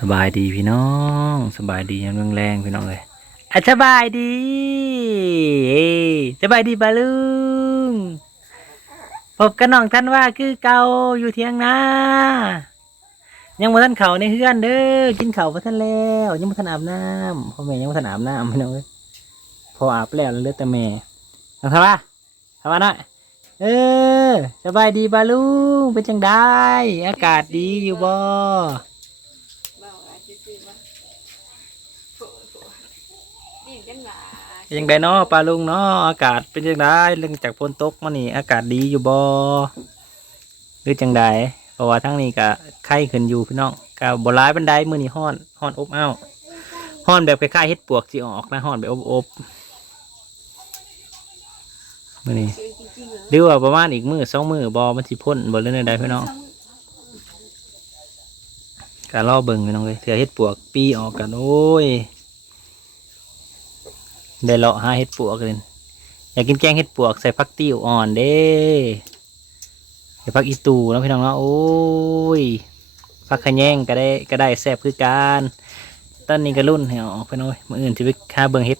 สบายดีพี่น้อง สบายดียังแรงๆพี่น้องเลยอสบายดีสบายดีบาลุงพบกันน้องท่านว่าคือเก่าอยู่เทียงนายังบ่ทันเขาในเฮือนเด้อกินเข้าวบ่ทันแล้วยังบ่ทันอาบน้ำพ่อแม่ยังบ่ทันอาบน้ำพี่น้องเอ้ยพออาบแล้วเลือดแต่แม่น้องท่านว่าท่านว่าหน่อยเออ สบายดีบาลุงเป็นจังได้อากาศดีอยู่บ่าอาจจะซื้อว่าโผล่โผล่ดิ่งกันว่า ยังไดเนาะปลาลุงเนาะอากาศเป็นจังไดเรื่องจากฝนตกมานี่อากาศดีอยู่บ่หรือจังไดเพราะว่าทั้งนี้ก็ไข้ขึ้นอยู่พี่น้องก็บ่ร้ายบันไดมือนี้ฮ้อนฮ้อนอบอ้าวฮ้อนแบบคล้ายๆเฮ็ดปวกสิออกนะฮ้อนแบบอบๆมือนี้ซื้อหรือว่าประมาณอีกมือสองมือบ่มันสิพ่นบ่เรื่องใดพี่น้องก็รลอเบิ่งพี่น้องเอ้ยเถื่อเฮ็ดปวกปีออกกันโอ้ย ได้เลาะหาเฮ็ดปวกเลยอยากกินแกงเห็ดปวกใส่ผักติ้วอ่อนเด้ใส่ผักอีตูแล้วพี่น้องเนาะโอ้ยผักขะแยงก็ได้ก็ได้แซ่บคือกันตอนนี้ก็รุ่นให้อพี่น้องเอ้ยมืออื่นที่ไปค่าเบิ่งเห็ด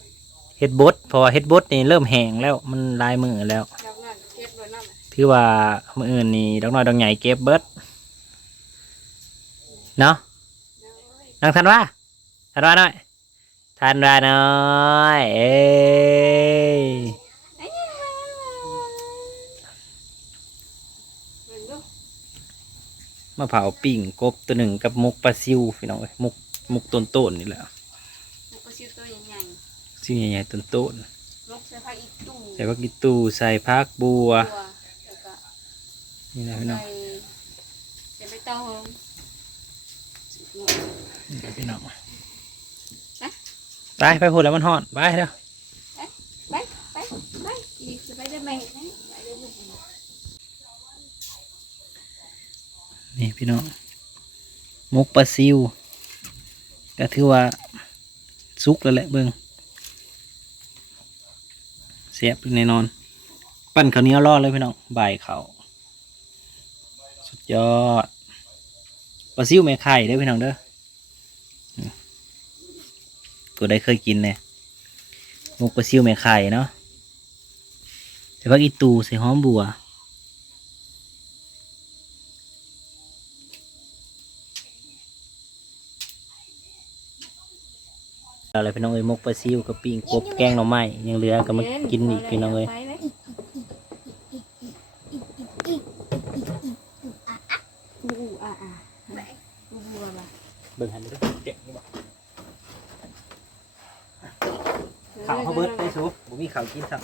เห็ดบดเพราะว่าเห็ดบดนี่เริ่มแห้งแล้วมันลายมือแล้วดอกนั่นเก็บไว้นั่นน่ะถือว่ามืออื่นนี่ดอกน้อยดอกใหญ่เก็บเบิดเนาะนางทันว่าทันว่าหน่อย ทันว่าหน่อยเอ้ยไอ้ยังมาเบิ่งดูมะพร้าวปิ่งกบตัวหนึ่งกับมุกปลาซิวพี่น้องเอ้ยมุกมุกต้นต้นๆนี่แหละมันก็ซื้อตัวใหญ่ซิวใหญ่ๆต้นต้นๆนกใส่ผ้าอีกตู้ๆใส่ผักกีตูใส่ผักบัวตัวแล้วก็นี่นะพี่น้องใส่ใส่ใบตองนี่นะพี่น้อง ไปไปพูดแล้วมันหอนไปเด้อไปไปไปอีกสไปเดอร์แมนนะไปเดอร์แมนนี่พี่น้องมุกปลาซิวก็ถือว่าสุกแล้วแหละเบิ่งเสียบแน่นอน ปั้นข้าวเหนียวรอดเลยพี่น้องใบายเขาวสุดยอดปลาซิวแม่ไข่เด้อพี่น้องเด้อ ตัวใดเคยกินเนี่ยมุกปลาซิวแม่ไข่เนาะใส่ผักอีตูใส่หอมบัวอะไรพี่น้องเอ้ยมกปลาซิวกับปิ้งกบแกงหน่อไม้ยังเหลือก็มากินอีกพี่น้องเอ้ยไปเลยอูอูอะอะอูอูอะบ่เบิ่งหันดูเจ๊งนี่บ่ ข้าวเขาเบิดได้สูบ่มีข้าวกินซ้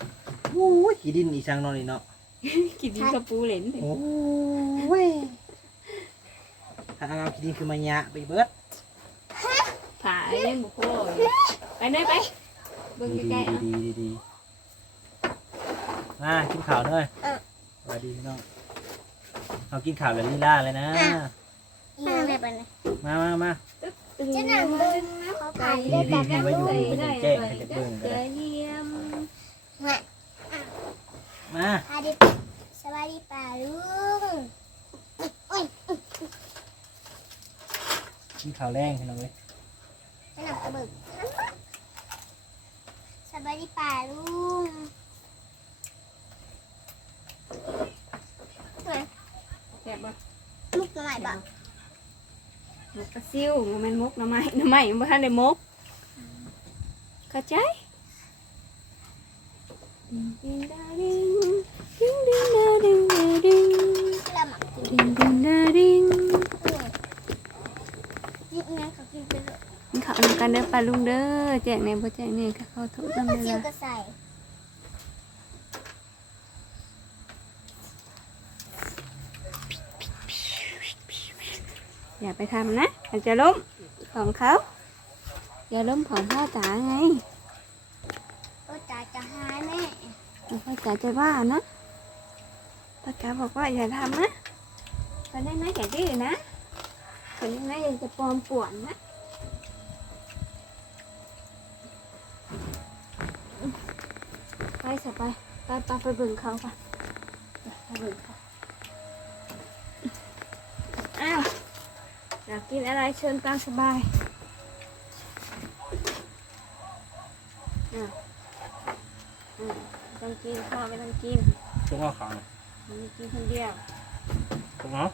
ำโอ้ยขี้ดินอีช่างเนอนนี่เนาะกินดินกระปูเหลนโอ้ยถ้าเอาขี้ดินคือมาหยะไปเบิดผายังบุกโคไปไหนไปเบิ่งดีใกล้ๆดีอะดีดีมากินข้าวหน่อยสวัสดีพี่น้องเอากินข้าวแล้วลีลาเลยนะ มาเลยไปเลยมามามาตึง จะนั่งเบิ้งนะขอไปพี่พี่พี่มาอยู่เป็นอย่างแจ้งให้จะเบิ่งเจกันอเยี่ยมมาสวัสดีสวัสดีป่าลุงกินข้าวแรงพี่น้องเว้ยจะหนังกระเบิกสวัสดีป่าลุงแซ่บบ่ลูกหน่อยบ่ มกกระซิวมันเป็นมกหน้ำไม้หน้ำไม้มันบ่ทันได้มกเข้าใจดิงดาดิงดิงดิงดาดิงดาดิงละหมักกินดิงดิงดาดิงยิบงั้นเขากินไปเลยมันเข้านำกันเด้อปลาลุงเด้อแจกแหน่บ่แจกแหน่ก็เข้าทุกแล้วนำก็เด้จิ้วอก็ใส่ อย่าไปทำนะอาจจะล้มของเขาอย่าล้มของพ่อจ๋าไงโอ้จ่าจะหายแม่พ่อจ๋าจะว่านะพ่อจ๋าบอกว่าอย่าทำนะตอนนี้นะอย่าดื้อนะคนนี้นะยังจะปลอมป่วนนะไปสไปไปไปไปเบิ่งเขาไปไปเบิ่งเขา อ้าวอยากกินอะไรเชิญตามสบายอะอืมต้องกินพ่อไม่ต้องกินตรงเอาขาวมันกินคนเดียวตรงเอา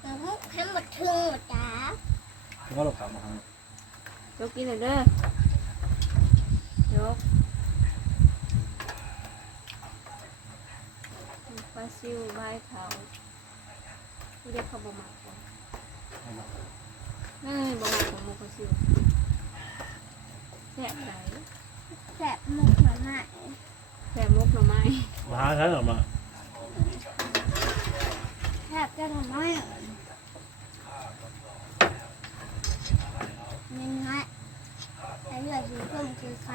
แล้วมุกให้หมดทึงหมดจ้าตรงเอาลูกขาวมาทางยกกินเลยเด้อยกปลาซิวใบเขาที่เรียกเขาบะหมักก่อน นี่บะหมักของหมูปลาซิวแซ่บไหนแสบมุกหน่อไม้แซ่บมุกหน่อไม้มาหาฉันออมาแสบจะหน่อไม้ยังไงแต่เลือดสีส้มคือใคร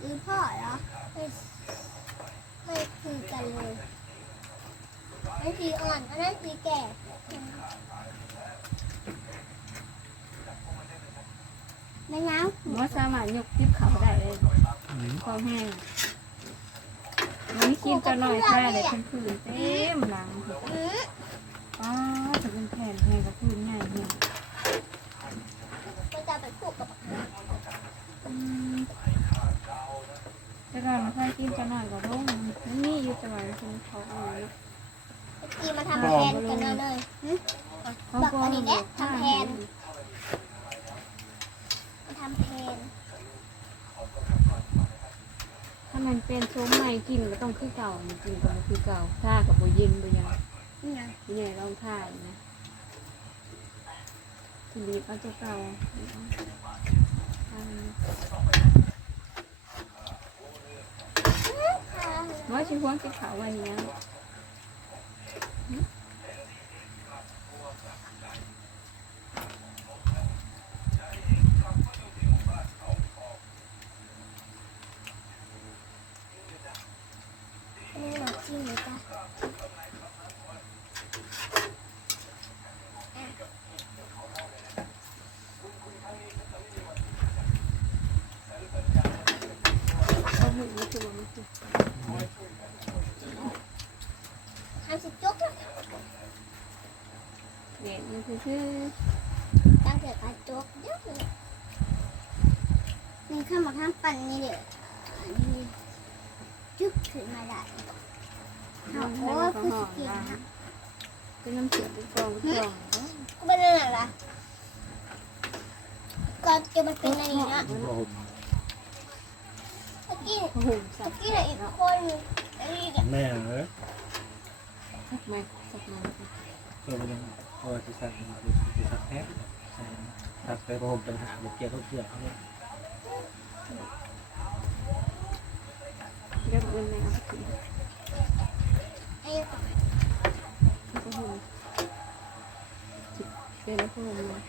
คือพ่อเหรอไม่ไม่คือกันเลยอันสีอ่อนอันนั้นสีแก่ ไม่น้ำว่าสามารถยกทิบเขาได้เลยความแห้งมันกินจะหน่อยค่ะเลยทั้งคืนเต็มหลังอืมป้าจะเป็นแผ่นแห้งกับพื้นง่ายเนี่ยมันจะไปผูกกับอืมแต่ก่อนมันเคยกินจะหน่อยกับลงมันนี่อยู่จะไหวคุณเขาเอาเนาะตะกี้มาทำแทนกันเลยเลยหึเขาบอกก็อันนี้แหละทำแทนมาทำแทนถ้ามันเป็นโซมใหม่กินก็ต้องคือเก่าจริงๆก็บ่คือเก่าท่ากับโบเย็นโบยังนี่ไงนี่ไงลองท่าอยู่นะทีนี้เอาตัวเก่าเอาว่าชิพวงกินขาววันนี้นี่หนูจิ้มเลยจ้ะ เขาหึงนี่คือมันคือ ทำสิจุกแล้ว เด็กนี่คือคือ ตั้งแต่การจุกเยอะเลยนี่ข้าวหมกข้ามปั่นนี่เดี๋ยวอันนี้จุกขึ้นมาได้น้ำโอ้ให้ยมันคือหอสิมเก่งนะนะเป็นน้ำเสียเป็นกองเป็นกองก็เป็นนั่นแหละก็จะมันเป็นอะไรนะโอ้โหตะกี้เขาหุ่มสัตะกกี้น่ะอีกคนอันนี้เนี่ยแม่เอ้ยสักไหมสักไหมตัวมันตัวที่สักที่สักแท้ใช่สักไปพอผมเป็นหักเกี่ยวกับเสือเขาเนี่ย เรียกอื่นเลยเอาไปกินไอ้เขาหุ่มเป็นแล้วเขาหุ่มเลย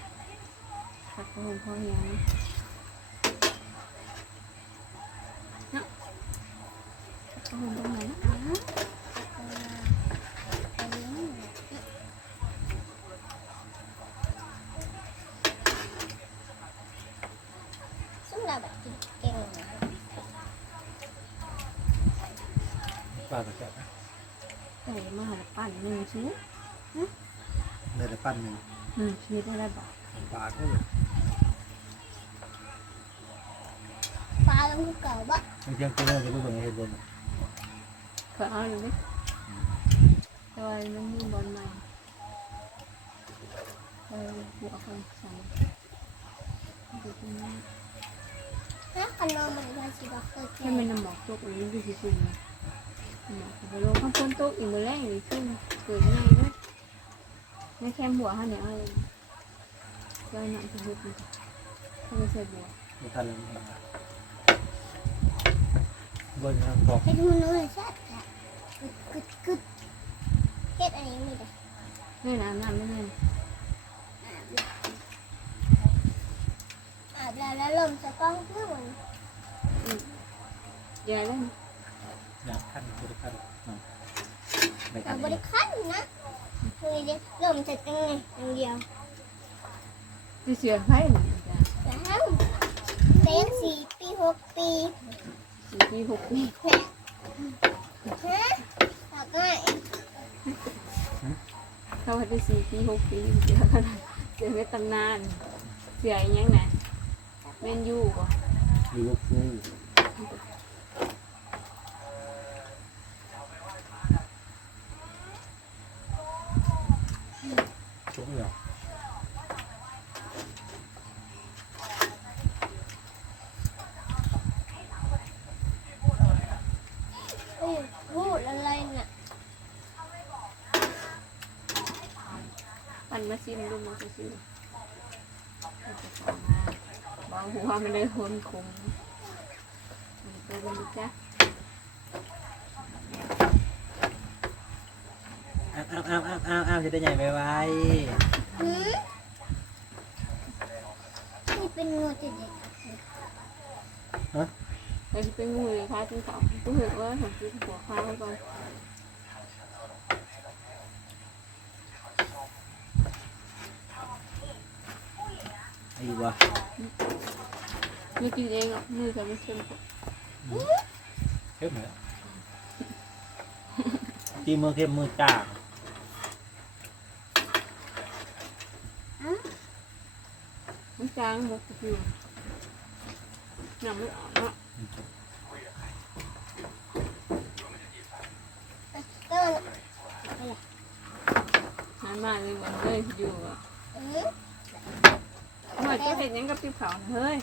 สักเขาหุ่มเขาเหี่ยวนะเนาะเขาหุ่มตรงไหนนะ ซึ่งเราแบบกินเก่งนะ ปลากระแจก ใส่มาหาปั่ นหนึ่งชิ้นเนื้อปั้นหนึ่งหนึ่งชิ้นได้แล้วบอกปลาก็เลยปลาต้องเก่าบะบางทีก็เริ่มจะรู้ตรงนี้เห็นบนเคยเอาหรือไม่แต่ว่ามันมีบอลใหม่เออบวกกันใส่ดูตรงนี้ฮะขนมมันเป็นสีดอกเกอร์แค่มันน้ำหมอกตกอันนี้คือสิคุณนะหมอก ไปลงข้างบนโต๊ะอีกมือแรกนี่ขึ้นเกิดง่ายด้วยไม่แค่หัวเขาเนี่ยอะไรก็หนักที่สุดเลยถ้าไม่ใช่บัวไม่ทันเลยบนนะบอกให้ดูนู้นเลยแซ่บแท้กึดกึดเฮ็ดอันนี้มีแต่นี่น้ำน้ำไม่แน่นอาบแล้วแล้วลมจะต้องเพื่อนยาเล่น อยากขั้นบริขั้นไม่แต่ขั้นบริคันนะคือเดี๋ยวลมจะตึงไงอย่างเดียวที่เสือไพ่หนึ่งจ้ะแล้วเลี้ยงสี่ปีหกปีสี่ปีหกปีฮะหลักง่ายเขาให้ได้สี่ปีหกปีเดียวกันเสือในตำนาน เสืออีหยังไงเมนยูบ่ลิเวอร์พูล ชุบเหรอ เอ้ยพูดอะไรน่ะ ปัน มาซิมดูมันก็ซิมบางหัวมันเลยคนคมมันก็เป็นจ้ะอ้าวอ้าวอ้าวอ้าวอ้าวอ้าวจะได้ใหญ่ไปไวหืมนี่เป็นงูจิตเด็กเราจะเป็นงูเลยค่ะที่สองกูเห็นว่าผมกินหัวข้าวก่อน ๆไอ้วะไม่กินเองหรอกมือจะไม่เค็มเฮ้ยเหมือนตีมือเข้มมือจ้าไม่จางหมดคือยังไม่ออกเนาะเต้นหันมาเลยเหมือนเลยอยู่อะอืม หน่อยก็เห็นยังกับติบเขาเฮ้ย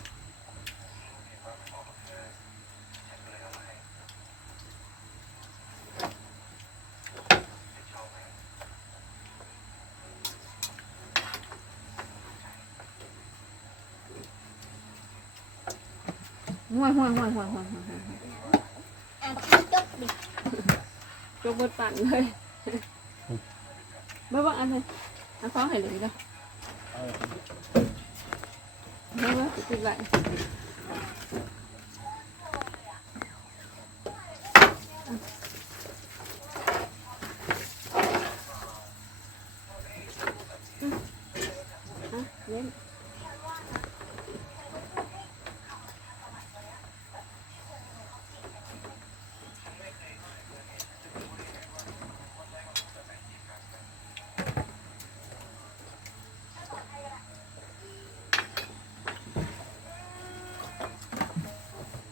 ห่วยห่วยห่วยห่วยห่วยห่วยห่วยอะพี่จกดิจกบดปั่นเลยไม่ว่าอันเลยอันฟ้องให้เลยเด้ อไม่ว่าจะติดไหลอะเล่น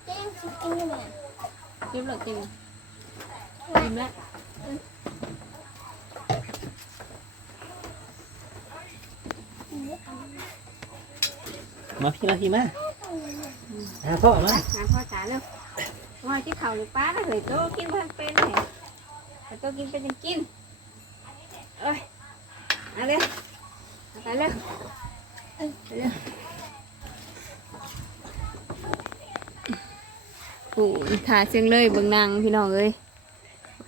เต้นชิคกี้พาย เรียบร้อยจริงอิ่มแล้วมาพี่มาพี่มาหาพ่อมา งานพ่อจ๋าเร็วว่าที่เขาหรือป้าเฮ้ยโตกินพันเป็นเหรอแต่โตกินเป็นยังกินเอ้ยมาเร็วมาไปเร็วเอ้ยไปเร็ว โอ้ยถ่ายเสียงเลยเบิ่งนางพี่น้องเอ้ย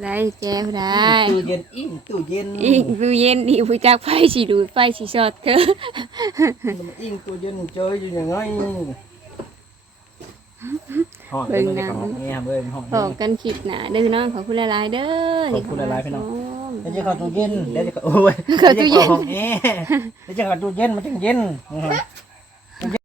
ได้แจ้วได้ตู้เย็นอิงตู้เย็นอีกตู้เย็นอีกผู้จักไฟสีดูดไฟสีสอดเธออิงตู้เย็นเจออยู่ยังไงห้องเบิ่เป็นงเรื่หนัองงของแง่เบิ่งห้องบอกกันคลิปหนาเด้อพี่น้องขอบคุณหลายๆเด้อขอบคุณหลายๆพี่น้องขแล้วบจะคุณเข้าตู้เย็นแล้วจะเข้าโอ้ยเข้าตู้เย็นแล้วจะเข้าห้องแอร์แล้วจะเข้าตู้เย็นมันจึงเย็น